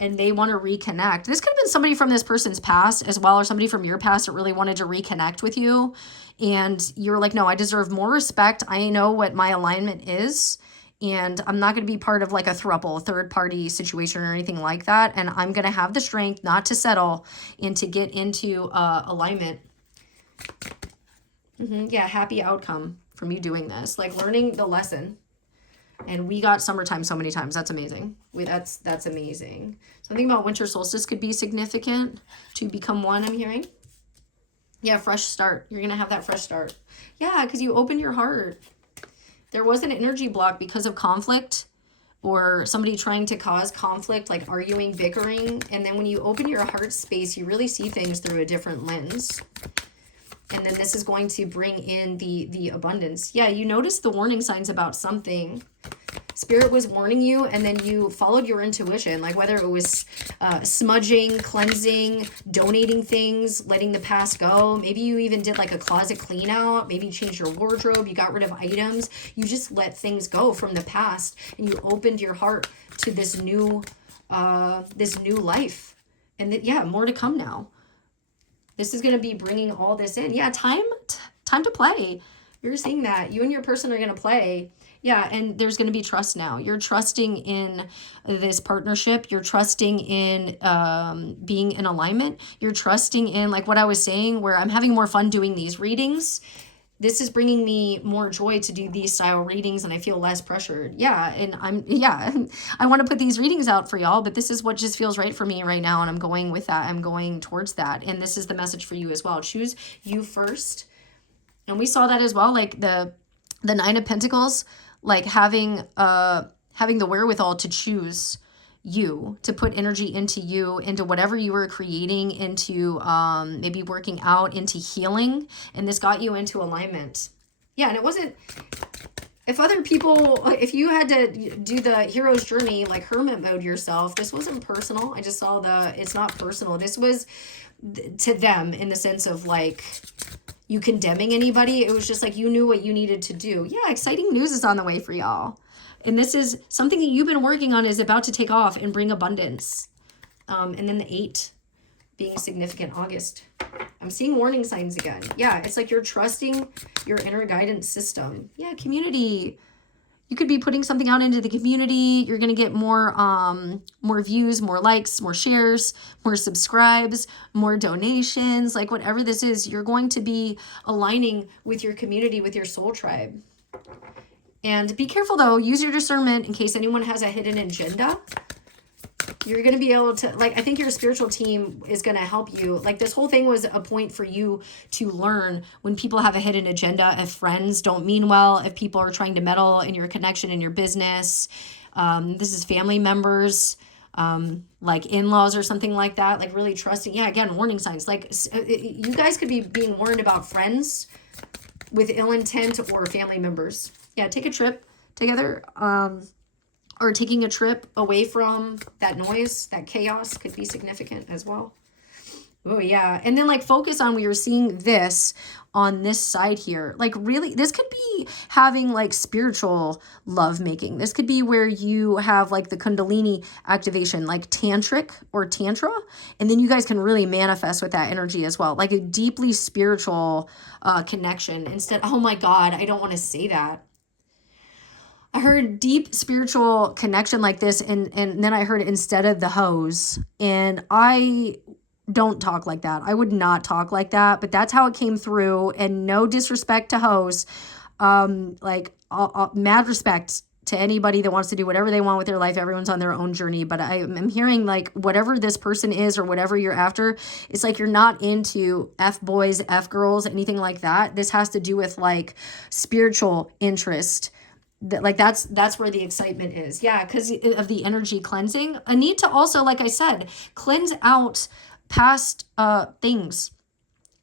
and they want to reconnect. This could have been somebody from this person's past as well, or somebody from your past that really wanted to reconnect with you. And you're like, no, I deserve more respect. I know what my alignment is, and I'm not going to be part of like a throuple, third party situation or anything like that. And I'm going to have the strength not to settle and to get into alignment. Yeah, happy outcome from you doing this, like learning the lesson. And we got summertime so many times. That's amazing. That's amazing. Something about winter solstice could be significant to become one, I'm hearing. Yeah, fresh start. You're going to have that fresh start. Yeah, because you opened your heart. There was an energy block because of conflict or somebody trying to cause conflict, like arguing, bickering. And then when you open your heart space, you really see things through a different lens. And then this is going to bring in the abundance. Yeah, you noticed the warning signs about something. Spirit was warning you, and then you followed your intuition, like whether it was smudging, cleansing, donating things, letting the past go. Maybe you even did like a closet clean out. Maybe you changed your wardrobe. You got rid of items. You just let things go from the past, and you opened your heart to this new life. And yeah, more to come now. This is going to be bringing all this in. Yeah, time to play. You're seeing that. You and your person are going to play. Yeah, and there's going to be trust now. You're trusting in this partnership. You're trusting in being in alignment. You're trusting in, like what I was saying, where I'm having more fun doing these readings. This is bringing me more joy to do these style readings, and I feel less pressured. Yeah, and I want to put these readings out for y'all, but this is what just feels right for me right now, and I'm going with that. I'm going towards that, and this is the message for you as well. Choose you first. And we saw that as well, like the Nine of Pentacles, like having the wherewithal to choose you, to put energy into you, into whatever you were creating, into maybe working out, into healing, and this got you into alignment. Yeah, and it wasn't, if you had to do the hero's journey, like hermit mode yourself, this wasn't personal. I just saw it's not personal. This was to them in the sense of like you condemning anybody. It was just like you knew what you needed to do. Yeah, exciting news is on the way for y'all. And this is something that you've been working on is about to take off and bring abundance. And then the 8 being significant, August. I'm seeing warning signs again. Yeah, it's like you're trusting your inner guidance system. Yeah, community. You could be putting something out into the community. You're going to get more views, more likes, more shares, more subscribes, more donations. Like whatever this is, you're going to be aligning with your community, with your soul tribe. And be careful, though. Use your discernment in case anyone has a hidden agenda. You're going to be able to, like, I think your spiritual team is going to help you. Like, this whole thing was a point for you to learn when people have a hidden agenda, if friends don't mean well, if people are trying to meddle in your connection, in your business. This is family members. like in-laws or something like that, like really trusting. Yeah, again, warning signs. Like you guys could be being warned about friends with ill intent or family members. Yeah, take a trip together, or taking a trip away from that noise, that chaos could be significant as well. Oh yeah. And then like focus on, we were seeing this on this side here. Like really, this could be having like spiritual love making. This could be where you have like the Kundalini activation, like tantric or tantra. And then you guys can really manifest with that energy as well. Like a deeply spiritual connection instead. Oh my God, I don't want to say that. I heard deep spiritual connection like this. And then I heard instead of the hose. And I don't talk like that. I would not talk like that, but that's how it came through. And no disrespect to hosts, like mad respect to anybody that wants to do whatever they want with their life. Everyone's on their own journey, but I'm hearing like whatever this person is or whatever you're after, it's like you're not into F boys, F girls, anything like that. This has to do with like spiritual interest. That like that's where the excitement is. Yeah, because of the energy cleansing. A need to also, like I said, cleanse out past things.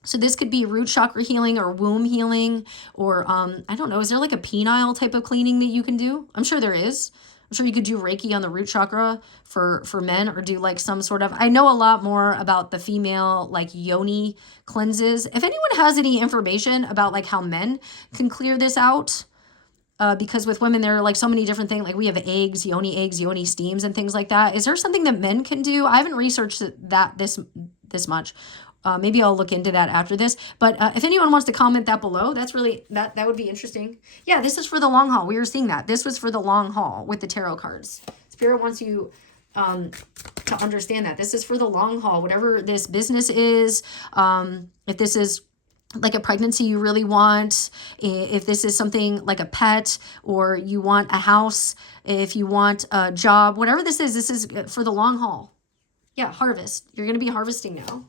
So this could be root chakra healing or womb healing, or I don't know, is there like a penile type of cleaning that you can do? I'm sure there is. I'm sure you could do Reiki on the root chakra for men, or do like some sort of, I know a lot more about the female like yoni cleanses. If anyone has any information about like how men can clear this out, because with women, there are like so many different things. Like we have eggs, yoni steams and things like that. Is there something that men can do? I haven't researched that this much. Maybe I'll look into that after this. But if anyone wants to comment that below, that's really, that would be interesting. Yeah, this is for the long haul. We were seeing that. This was for the long haul with the tarot cards. Spirit wants you to understand that. This is for the long haul. Whatever this business is, if this is like a pregnancy you really want, if this is something like a pet, or you want a house, if you want a job, whatever this is for the long haul. Yeah, harvest. You're going to be harvesting now.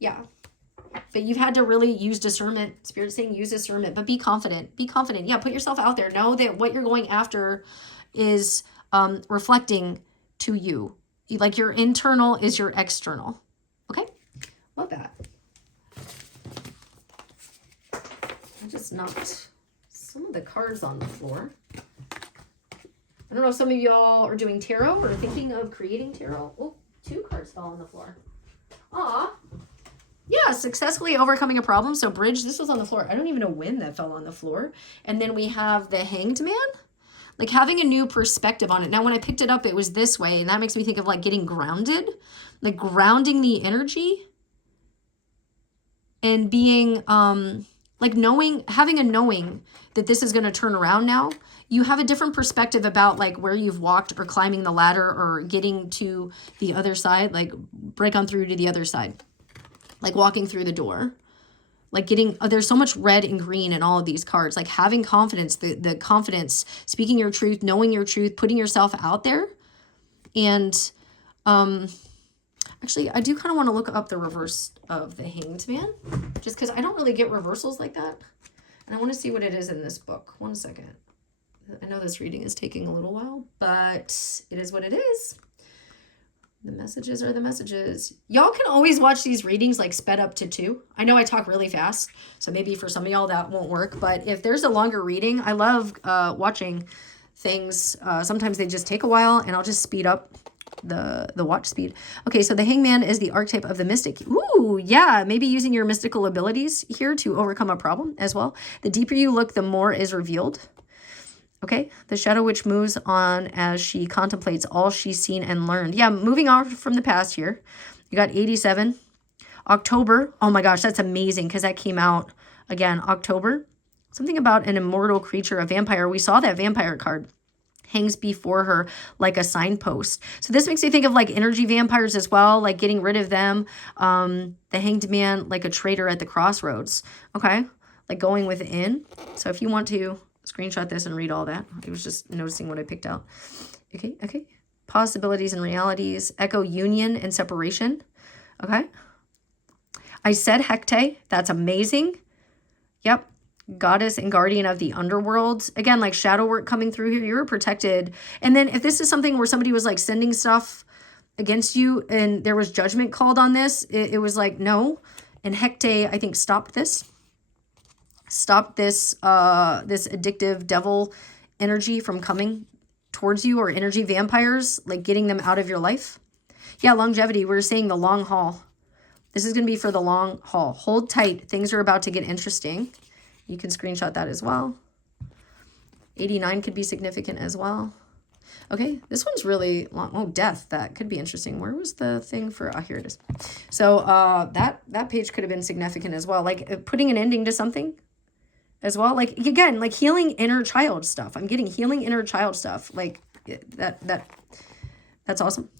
Yeah. But you've had to really use discernment. Spirit's saying use discernment, but be confident. Be confident. Yeah, put yourself out there. Know that what you're going after is reflecting to you. Like your internal is your external. Okay? Love that. I just knocked some of the cards on the floor. I don't know if some of y'all are doing tarot or thinking of creating tarot. Oh, 2 cards fell on the floor. Aw. Yeah, successfully overcoming a problem. So bridge, this was on the floor. I don't even know when that fell on the floor. And then we have the Hanged Man. Like having a new perspective on it. Now, when I picked it up, it was this way. And that makes me think of like getting grounded. Like grounding the energy. And being... like knowing, having a knowing that this is going to turn around now, you have a different perspective about like where you've walked or climbing the ladder or getting to the other side, like break on through to the other side, like walking through the door, like getting, there's so much red and green in all of these cards, like having confidence, the confidence, speaking your truth, knowing your truth, putting yourself out there. And, actually, I do kind of want to look up the reverse of the Hanged Man, just because I don't really get reversals like that. And I want to see what it is in this book. 1 second. I know this reading is taking a little while, but it is what it is. The messages are the messages. Y'all can always watch these readings like sped up to 2. I know I talk really fast, so maybe for some of y'all that won't work. But if there's a longer reading, I love watching things. Sometimes they just take a while, and I'll just speed up the watch speed. Okay, so the Hangman is the archetype of the mystic. Ooh, yeah, maybe using your mystical abilities here to overcome a problem as well. The deeper you look, the more is revealed. Okay, the shadow witch moves on as she contemplates all she's seen and learned. Yeah, moving on from the past here. You got 87. October. Oh my gosh, that's amazing because that came out again, October. Something about an immortal creature, a vampire. We saw that vampire card. Hangs before her like a signpost. So this makes me think of like energy vampires as well, like getting rid of them. The Hanged Man, like a traitor at the crossroads. Okay, like going within. So if you want to screenshot this and read all that, I was just noticing what I picked out. Okay. Possibilities and realities, echo union and separation. Okay. I said Hecate. That's amazing. Yep. Goddess and guardian of the underworld. Again, like shadow work coming through here. You're protected. And then if this is something where somebody was like sending stuff against you, and there was judgment called on this. It was like, no. And Hecate, I think, stopped this this addictive devil energy from coming towards you, or energy vampires, like getting them out of your life. Yeah, longevity. We're saying the long haul. This is going to be for the long haul. Hold tight. Things are about to get interesting. You can screenshot that as well. 89 could be significant as well. Okay, this one's really long. Oh, death. That could be interesting. Where was the thing for... Oh, here it is. So that page could have been significant as well. Like putting an ending to something as well. Like, again, like healing inner child stuff. I'm getting healing inner child stuff. Like that's awesome.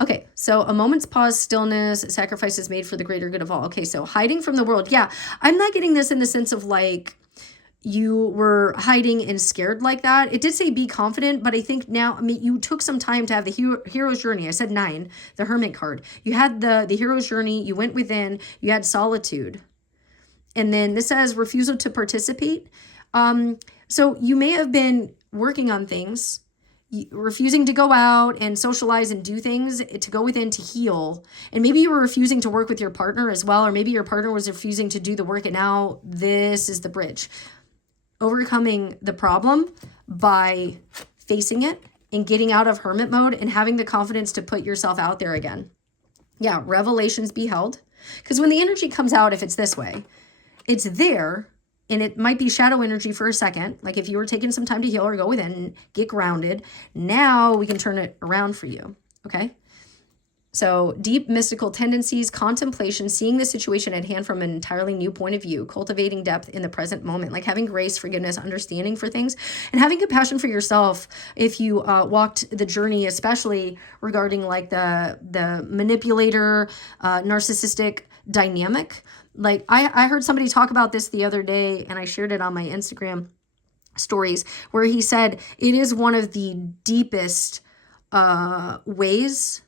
Okay, so a moment's pause, stillness, sacrifice is made for the greater good of all. Okay, so hiding from the world. Yeah, I'm not getting this in the sense of like you were hiding and scared like that. It did say be confident, but I think now, I mean, you took some time to have the hero's journey. I said 9, the hermit card. You had the hero's journey. You went within. You had solitude. And then this says refusal to participate. So you may have been working on things, refusing to go out and socialize and do things, to go within to heal. And maybe you were refusing to work with your partner as well, or maybe your partner was refusing to do the work, and now this is the bridge. Overcoming the problem by facing it and getting out of hermit mode and having the confidence to put yourself out there again. Yeah, revelations be held. Because when the energy comes out, if it's this way, it's there, and it might be shadow energy for a second. Like if you were taking some time to heal or go within and get grounded, now we can turn it around for you, okay? So deep mystical tendencies, contemplation, seeing the situation at hand from an entirely new point of view, cultivating depth in the present moment, like having grace, forgiveness, understanding for things, and having compassion for yourself if you walked the journey, especially regarding like the manipulator, narcissistic dynamic. Like I heard somebody talk about this the other day, and I shared it on my Instagram stories, where he said it is one of the deepest ways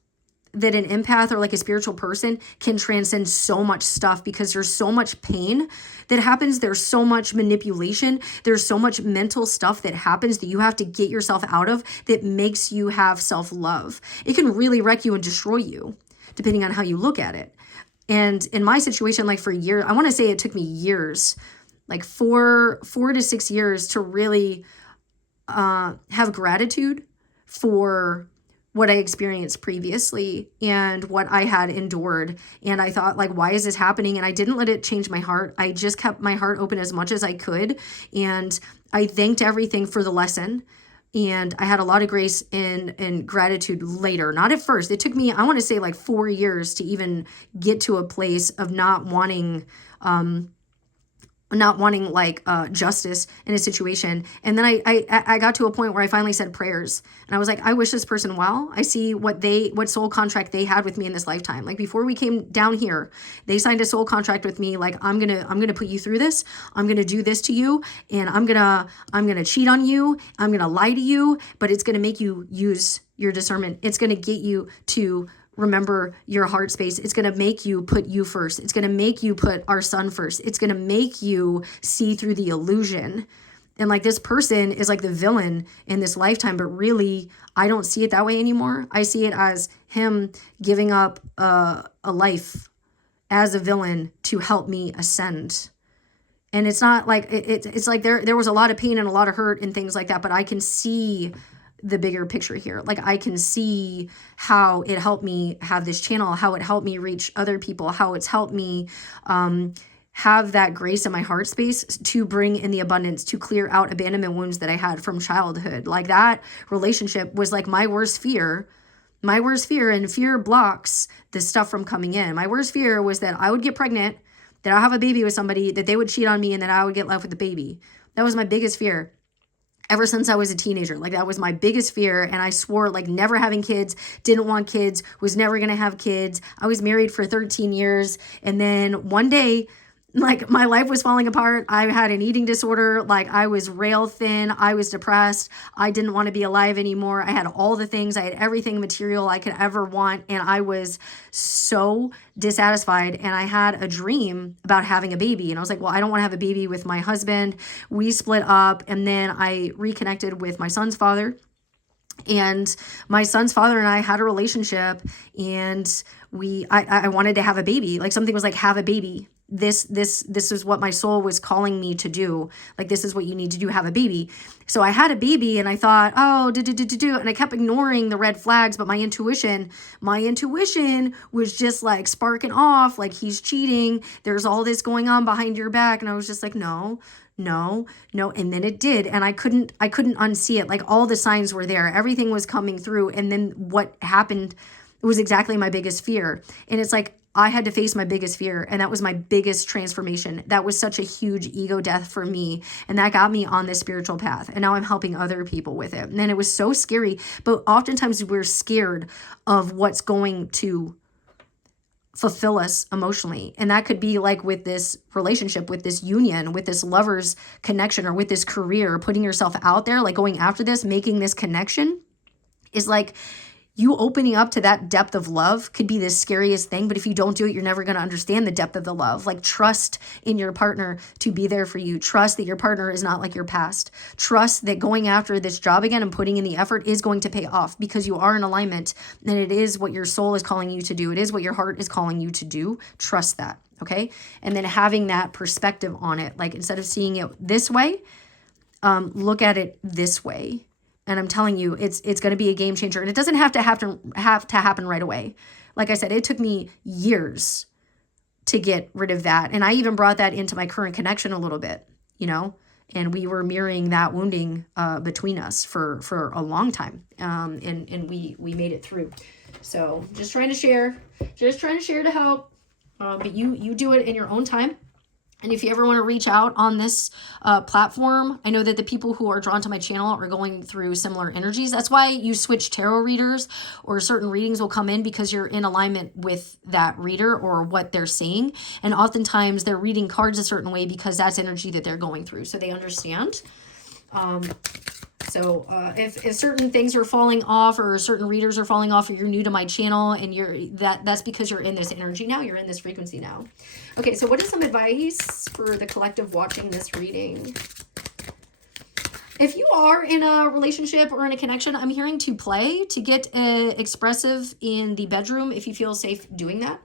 that an empath or like a spiritual person can transcend so much stuff, because there's so much pain that happens. There's so much manipulation. There's so much mental stuff that happens that you have to get yourself out of, that makes you have self-love. It can really wreck you and destroy you, depending on how you look at it. And in my situation, like for years, I want to say it took me years, like 4 to 6 years to really have gratitude for what I experienced previously and what I had endured. And I thought, like, why is this happening? And I didn't let it change my heart. I just kept my heart open as much as I could. And I thanked everything for the lesson. And I had a lot of grace and gratitude later, not at first. It took me, I want to say like 4 years to even get to a place of not wanting like justice in a situation. And then I got to a point where I finally said prayers, and I was like, I wish this person well. I see what soul contract they had with me in this lifetime. Like before we came down here, they signed a soul contract with me. Like, I'm going to put you through this. I'm going to do this to you, and I'm going to cheat on you. I'm going to lie to you, but it's going to make you use your discernment. It's going to get you to remember your heart space. It's going to make you put you first. It's going to make you put our son first. It's going to make you see through the illusion. And like, this person is like the villain in this lifetime, but really I don't see it that way anymore. I see it as him giving up a life as a villain to help me ascend. And it's not like it's like there was a lot of pain and a lot of hurt and things like that, but I can see the bigger picture here. Like, I can see how it helped me have this channel, how it helped me reach other people, how it's helped me have that grace in my heart space to bring in the abundance, to clear out abandonment wounds that I had from childhood. Like, that relationship was like my worst fear, and fear blocks this stuff from coming in. My worst fear was that I would get pregnant, that I'll have a baby with somebody, that they would cheat on me, and that I would get left with the baby. That was my biggest fear. Ever since I was a teenager, like, that was my biggest fear. And I swore, like, never having kids, didn't want kids, was never going to have kids. I was married for 13 years. And then one day, like, my life was falling apart. I had an eating disorder. Like, I was rail thin. I was depressed. I didn't want to be alive anymore. I had all the things. I had everything material I could ever want. And I was so dissatisfied. And I had a dream about having a baby. And I was like, well, I don't want to have a baby with my husband. We split up. And then I reconnected with my son's father. And my son's father and I had a relationship, and I wanted to have a baby. Like, something was like, have a baby. This is what my soul was calling me to do. Like, this is what you need to do, have a baby. So I had a baby, and I thought, oh, and I kept ignoring the red flags, but my intuition was just like sparking off, like, he's cheating. There's all this going on behind your back. And I was just like, no. And then it did. And I couldn't unsee it. Like, all the signs were there. Everything was coming through. And then what happened was exactly my biggest fear. And it's like, I had to face my biggest fear. And that was my biggest transformation. That was such a huge ego death for me. And that got me on this spiritual path. And now I'm helping other people with it. And then it was so scary. But oftentimes we're scared of what's going to fulfill us emotionally. And that could be like with this relationship, with this union, with this lover's connection, or with this career, putting yourself out there, like going after this, making this connection is like, you opening up to that depth of love could be the scariest thing. But if you don't do it, you're never going to understand the depth of the love. Like, trust in your partner to be there for you. Trust that your partner is not like your past. Trust that going after this job again and putting in the effort is going to pay off, because you are in alignment, and it is what your soul is calling you to do. It is what your heart is calling you to do. Trust that. Okay. And then having that perspective on it, like, instead of seeing it this way, look at it this way. And I'm telling you, it's going to be a game changer. And it doesn't have to happen right away. Like I said, it took me years to get rid of that. And I even brought that into my current connection a little bit, and we were mirroring that wounding between us for a long time. And we made it through. So just trying to share to help. But you do it in your own time. And if you ever want to reach out on this platform, I know that the people who are drawn to my channel are going through similar energies. That's why you switch tarot readers, or certain readings will come in, because you're in alignment with that reader or what they're saying. And oftentimes they're reading cards a certain way because that's energy that they're going through. So they understand. So if certain things are falling off, or certain readers are falling off, or you're new to my channel, and that's because you're in this energy now, you're in this frequency now. Okay, so what is some advice for the collective watching this reading? If you are in a relationship or in a connection, I'm hearing to play, to get expressive in the bedroom if you feel safe doing that.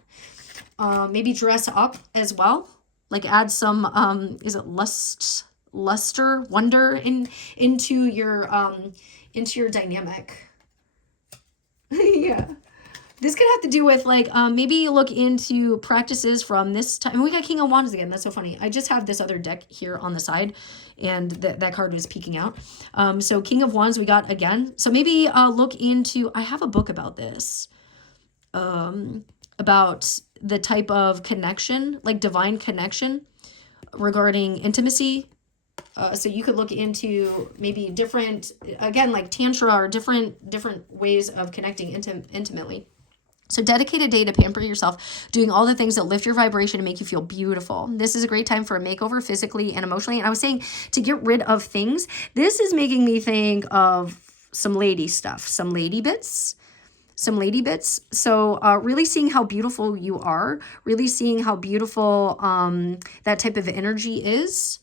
Maybe dress up as well, like add some is it wonder into your dynamic. Yeah, this could have to do with like maybe look into practices from this time. And we got King of Wands again. That's so funny. I just have this other deck here on the side, and that card was peeking out. So King of Wands we got again. So maybe look into, I have a book about this, about the type of connection, like divine connection regarding intimacy. So you could look into maybe different, again, like tantra, or different ways of connecting intimately. So dedicate a day to pamper yourself, doing all the things that lift your vibration and make you feel beautiful. This is a great time for a makeover physically and emotionally. And I was saying to get rid of things. This is making me think of some lady stuff, some lady bits. So really seeing how beautiful you are, really seeing how beautiful that type of energy is,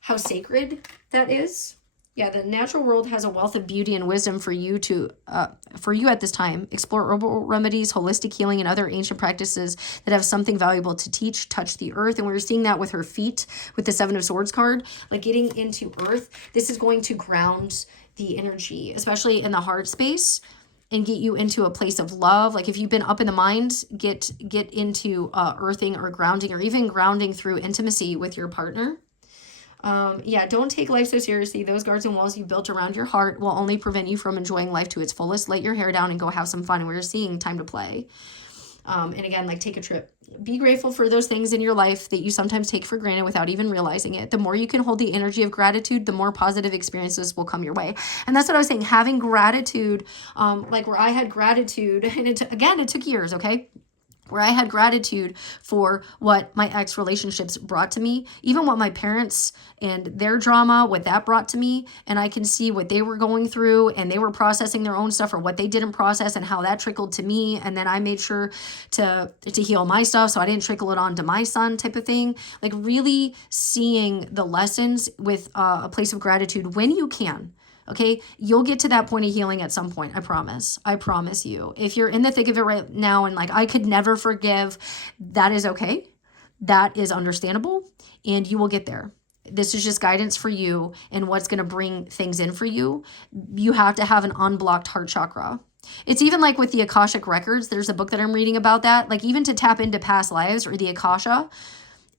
how sacred that is. Yeah, the natural world has a wealth of beauty and wisdom for you at this time. Explore herbal remedies, holistic healing, and other ancient practices that have something valuable to teach. Touch the earth. And we were seeing that with her feet, with the Seven of Swords card, like getting into earth. This is going to ground the energy, especially in the heart space, and get you into a place of love. Like if you've been up in the mind, get into earthing or grounding, or even grounding through intimacy with your partner. Yeah, don't take life so seriously. Those guards and walls you built around your heart will only prevent you from enjoying life to its fullest. Let your hair down and go have some fun. And we're seeing time to play. And again, like take a trip. Be grateful for those things in your life that you sometimes take for granted without even realizing it. The more you can hold the energy of gratitude, the more positive experiences will come your way. And that's what I was saying, having gratitude, like where I had gratitude, and it took years, okay? Where I had gratitude for what my ex relationships brought to me, even what my parents and their drama, what that brought to me. And I can see what they were going through, and they were processing their own stuff, or what they didn't process, and how that trickled to me. And then I made sure to heal my stuff, so I didn't trickle it on to my son, type of thing. Like really seeing the lessons with a place of gratitude when you can. Okay, you'll get to that point of healing at some point. I promise. I promise you. If you're in the thick of it right now and like, I could never forgive, that is okay. That is understandable, and you will get there. This is just guidance for you and what's going to bring things in for you. You have to have an unblocked heart chakra. It's even like with the Akashic records. There's a book that I'm reading about that. Like even to tap into past lives or the Akasha,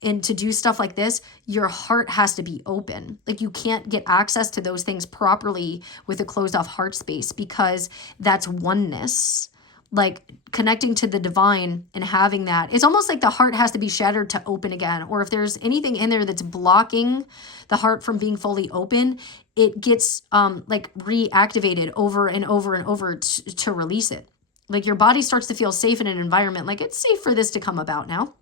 and to do stuff like this, your heart has to be open. Like you can't get access to those things properly with a closed off heart space, because that's oneness. Like connecting to the divine and having that, it's almost like the heart has to be shattered to open again. Or if there's anything in there that's blocking the heart from being fully open, it gets like reactivated over and over and over to release it. Like your body starts to feel safe in an environment. Like it's safe for this to come about now.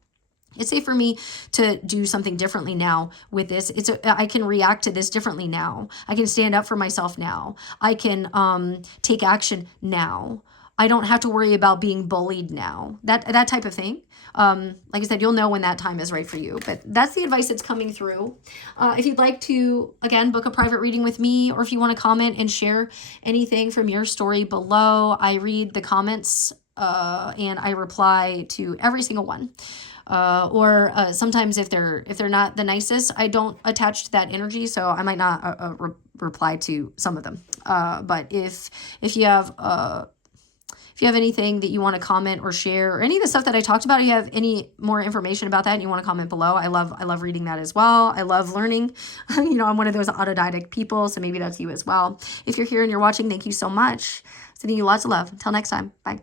It's safe for me to do something differently now with this. I can react to this differently now. I can stand up for myself now. I can take action now. I don't have to worry about being bullied now. That type of thing. Like I said, you'll know when that time is right for you. But that's the advice that's coming through. If you'd like to, again, book a private reading with me, or if you want to comment and share anything from your story below, I read the comments and I reply to every single one. Or sometimes if they're not the nicest, I don't attach to that energy, so I might not reply to some of them. But if you have anything that you want to comment or share, or any of the stuff that I talked about, if you have any more information about that and you want to comment below, I love reading that as well. I love learning. I'm one of those autodidact people, so maybe that's you as well. If you're here and you're watching, thank you so much. Sending you lots of love. Until next time. Bye.